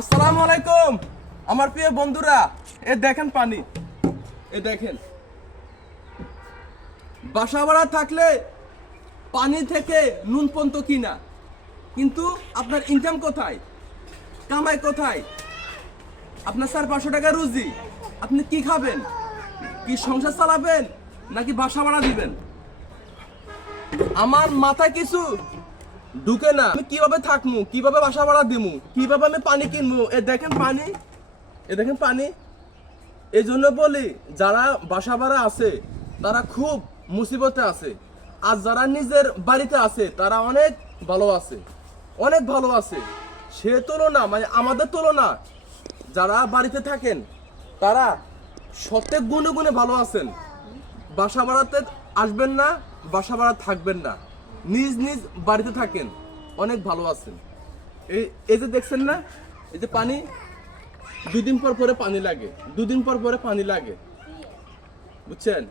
আসসালামু আলাইকুম আমার প্রিয় বন্ধুরা, এ দেখেন পানি, এ দেখেন। বাসা ভাড়া থাকলে পানি থেকে নুন পর্যন্ত কিনা, কিন্তু আপনার ইনকাম কোথায়, কামাই কোথায়? আপনার 400-500 টাকা রুজি, আপনি কি খাবেন? কি সংসার চালাবেন নাকি বাসা ভাড়া দিবেন? আমার মাথায় কিছু ঢুকে না। আমি কিভাবে থাকবো, কিভাবে বাসা ভাড়া দিমু, কিভাবে আমি পানি কিনবো? এ দেখেন পানি, এ দেখেন পানি। এই জন্য বলি, যারা বাসা ভাড়া আছে তারা খুব মুসিবতে আছে, আর যারা নিজের বাড়িতে আছে তারা অনেক ভালো আছে, অনেক ভালো আছে। সে তুলনা মানে আমাদের তুলনা যারা বাড়িতে থাকেন তারা প্রত্যেক গুণে গুণে ভালো আছেন। বাসা ভাড়াতে আসবেন না, বাসা ভাড়া থাকবেন না, নিজ নিজ বাড়িতে থাকেন, অনেক ভালো আছেন। এই যে দেখছেন না, এই যে পানি, দুদিন পর পরে পানি লাগে, দুদিন পর পরে পানি লাগে, বুঝছেন?